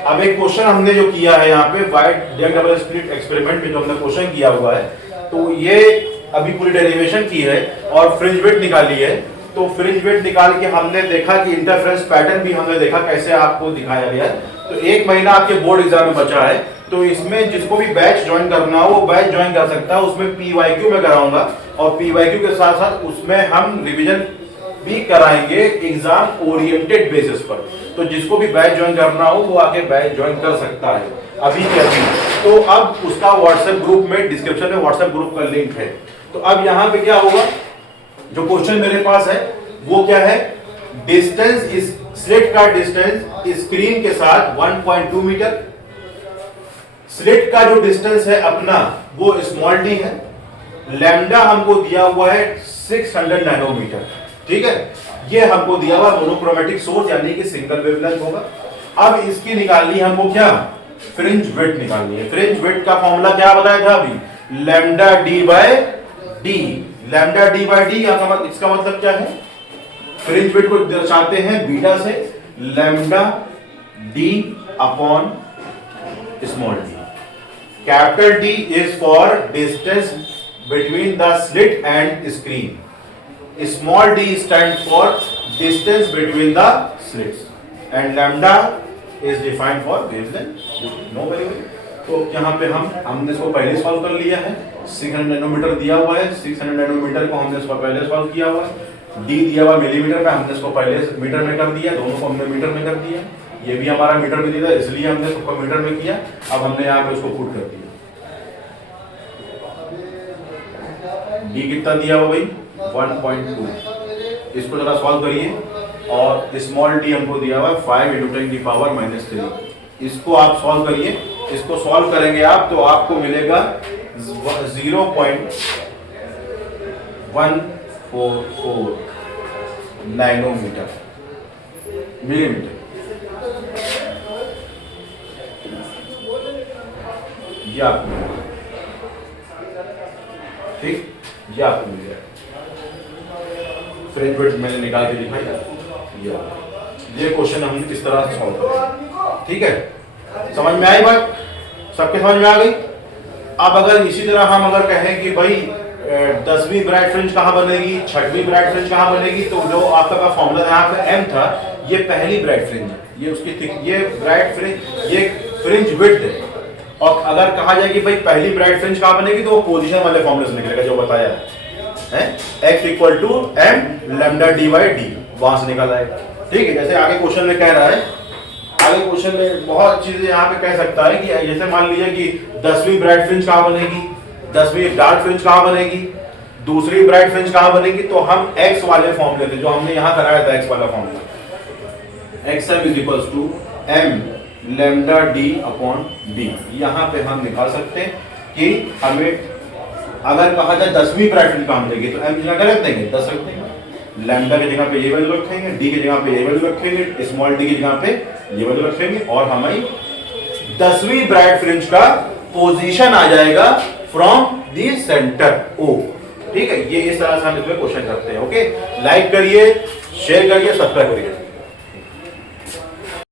अब एक क्वेश्चन हमने जो किया है यहाँ पे वाइड डैक डबल स्प्लिट एक्सपेरिमेंट में जो हमने क्वेश्चन किया हुआ है, तो ये अभी पूरी डेरिवेशन की है और फ्रिंज विड्थ निकाली है। तो फ्रिंज विड्थ निकाल के हमने देखा कि इंटरफेरेंस पैटर्न भी हमने देखा कैसे आपको दिखाया गया है। तो एक महीना आपके बोर्ड एग्जाम में बचा है, तो इसमें जिसको भी बैच ज्वाइन करना हो वो बैच ज्वाइन कर सकता है। उसमें PYQ में कराऊंगा और PYQ के साथ साथ उसमें हम रिवीजन भी कराएंगे एग्जाम ओरिएंटेड बेसिस पर। तो जिसको भी बैच ज्वाइन करना हो वो आके बैच ज्वाइन कर सकता है अभी के अभी। तो अब उसका व्हाट्सएप ग्रुप में डिस्क्रिप्शन में व्हाट्सएप ग्रुप का लिंक है। तो अब यहाँ पे क्या होगा, जो क्वेश्चन मेरे पास है वो क्या है, डिस्टेंस इस स्लिट का डिस्टेंस स्क्रीन के साथ 1.2 मीटर, स्लिट का जो डिस्टेंस है अपना वो स्मॉल डी है, लैम्डा हमको दिया हुआ है 600 नैनोमीटर, ठीक है। ये हमको दिया हुआ मोनोक्रोमेटिक सोर्स यानी कि सिंगल वेवलेंथ होगा। अब इसकी निकालनी है हमको क्या, फ्रिंज विड्थ निकालनी है। फ्रिंज विड्थ का फॉर्मूला क्या बताया था अभी, lambda D by D. Lambda D by D इसका मतलब क्या है, फ्रिंज विड्थ को दर्शाते हैं बीटा से, lambda D upon small D. Capital D is for distance between the slit and screen, small d stands for distance between the slits and lambda is defined for wavelength. No very well. तो यहाँ पे हमने इसको पहले solve कर लिया है। 600 nanometre दिया हुआ है, 600 नैनोमीटर को हमने इसको पहले सॉल्व किया हुआ है। d दिया हुआ मिलीमीटर पे, हमने इसको पहले मीटर में कर दिया, दोनों को हमने मीटर में कर दिया। ये भी हमारा मीटर में दिया इसलिए हमने इसको मीटर में किया। अब हमने यहाँ पे उसको पुट कर दिया। d कितना दिया हुआ भाई 1.2। इसको जरा सॉल्व करिए और स्मॉल डी हमको दिया हुआ है 5 × 10⁻³ इसको आप सॉल्व करिए। इसको सॉल्व करेंगे आप तो आपको मिलेगा 0.144 नैनोमीटर मिलीमीटर। ये आपको ठीक, ये आपको मिल जाएगा। फ्रिंज विड्थ मैंने निकाल के दिखाया, ये क्वेश्चन हम इस तरह से सॉल्व करेंगे, ठीक है। समझ में आई बात, सबके समझ में आ गई। अब अगर इसी तरह हम अगर कहें कि भाई 10वीं ब्राइट फ्रिंज कहाँ बनेगी, 6वीं ब्राइट फ्रिंज कहाँ बनेगी, तो जो आपका फॉर्मूला यहाँ पे m था, ये पहली ब्राइट फ्रिंज है, ये उसकी ये ब्राइट फ्रिंज, ये फ्रिंज विड्थ है। और अगर कहा जाए कि भाई पहली ब्राइट फ्रिंज कहाँ बनेगी, तो वो पोजीशन वाले फॉर्मूले से निकलेगा जो बताया है, x = m lambda D by D, वहां से निकल आएगा, ठीक है। जैसे आगे क्वेश्चन में कह रहा है, आगे क्वेश्चन में बहुत चीजें यहाँ पे कह सकता है कि जैसे मान लीजिए कि 10वीं ब्राइट फ्रिंज कहाँ बनेगी, 10वीं डार्क फ्रिंज कहाँ बनेगी, दूसरी ब्राइट फ्रिंज कहाँ बनेगी, तो हम x वाले फॉर्मूले थे जो हमने यहाँ कराया था, x वाला formula, xm = m lambda D upon D. यहाँ पे हम निकाल सकते हैं कि हमें अगर कहा जाए 10वीं ब्राइट फ्रिंज कहाँ बनेगी, तो m की जगह क्या रख देंगे 10 रख देंगे, लैम्डा की जगह पे ये वैल्यू रखेंगे, डी की जगह पे ये वैल्यू रखेंगे, स्मॉल डी की जगह पे ये वैल्यू रखेंगे, और हमें 10वीं ब्राइट फ्रिंज का पोजीशन आ जाएगा फ्रॉम द सेंटर O, ठीक है। ये इस तरह से हम इसमें क्वेश्चन करते हैं। ओके, लाइक करिए, शेयर करिए, सब्सक्राइब करिए।